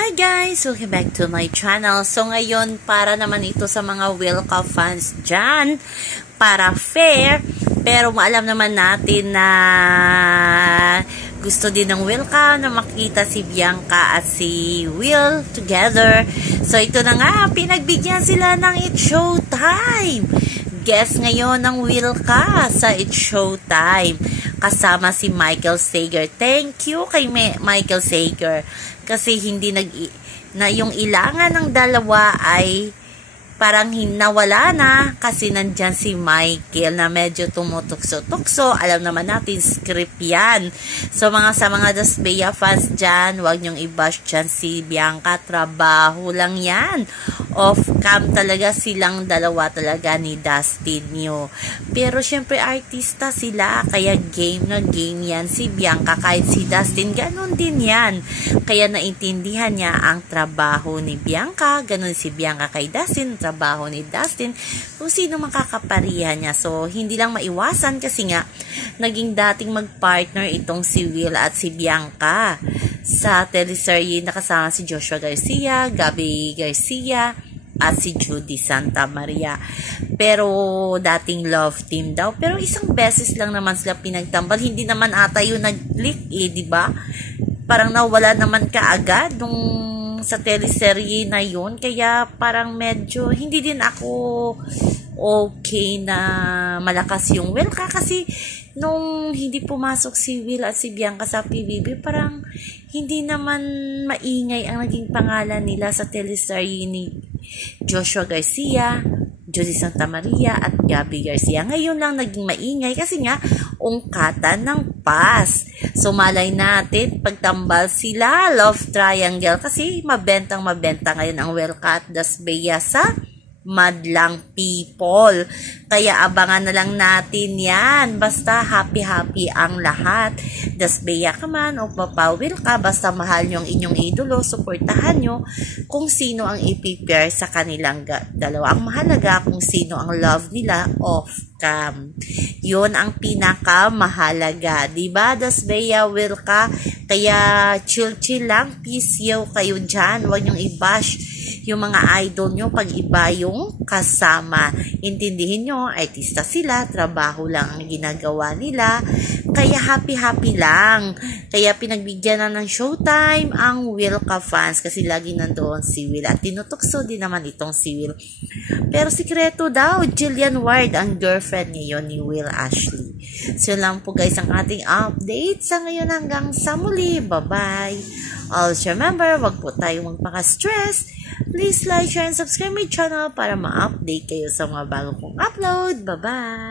Hi guys! Welcome back to my channel. So ngayon, para naman ito sa mga Wilka fans dyan, para fair, pero maalam naman natin na gusto din ng Wilka na makita si Bianca at si Will together. So ito na nga, pinagbigyan sila ng It's Showtime. Guest ngayon ng Wilka sa It's Showtime. Kasama si Michael Sager. Thank you kay Michael Sager. Kasi hindi yung ilangan ng dalawa ay parang nawala na kasi nandyan si Michael na medyo tumutukso-tukso. Alam naman natin, script yan. So sa mga Dasbea fans dyan, huwag nyong i-bash dyan si Bianca. Trabaho lang yan. Off-cam talaga silang dalawa talaga ni Dustin nyo. Pero syempre artista sila, kaya game na game yan si Bianca. Kahit si Dustin, ganun din yan. Kaya naintindihan niya ang trabaho ni Bianca. Ganun si Bianca kay Dustin, trabaho ni Dustin, kung sino makakaparihan niya. So, hindi lang maiwasan kasi nga, naging dating mag-partner itong si Will at si Bianca sa teleserye na kasama si Joshua Garcia, Gabby Garcia, at si Judy Santa Maria. Pero, dating love team daw. Pero isang beses lang naman sila pinagtambal. Hindi naman ata yung nag-click diba? Parang nawala naman kaagad nung sa teleserye na yun, kaya parang medyo hindi din ako okay na malakas yung Wilka kasi nung hindi pumasok si Will at si Bianca sa PBB, parang hindi naman maingay ang naging pangalan nila sa teleserye ni Joshua Garcia, Judy Santa Maria at Gabby Garcia. Ngayon lang naging maingay kasi nga ungkatan ng pass. So malay natin pagtambal sila, love triangle kasi mabenta ngayon ang Wilka at Dasbea sa Madlang People. Kaya abangan na lang natin yan. Basta happy ang lahat. Dasbea ka man o papawil ka, basta mahal nyo ang inyong idolo, suportahan nyo kung sino ang ipipair sa kanilang dalawa. Ang mahalaga kung sino ang love nila off-cam. Yun ang pinaka-mahalaga. Diba, Dasbea, Wilka? Kaya chill lang, peace kayo dyan. Huwag nyong i-bash yung mga idol nyo pag iba yung kasama. Intindihin nyo, artista sila, trabaho lang ang ginagawa nila. Kaya happy lang. Kaya pinagbigyan na ng Showtime ang Wilka fans kasi lagi nandoon si Will. At tinutukso din naman itong si Will. Pero sikreto daw, Jillian Ward ang girlfriend ngayon ni Will Ashley. So lang po guys ang ating update sa ngayon hanggang sa muli. Bye-bye. Also remember, wag po tayong magpaka-stress. Please like, share, and subscribe my channel para ma-update kayo sa mga bago kong upload. Bye-bye!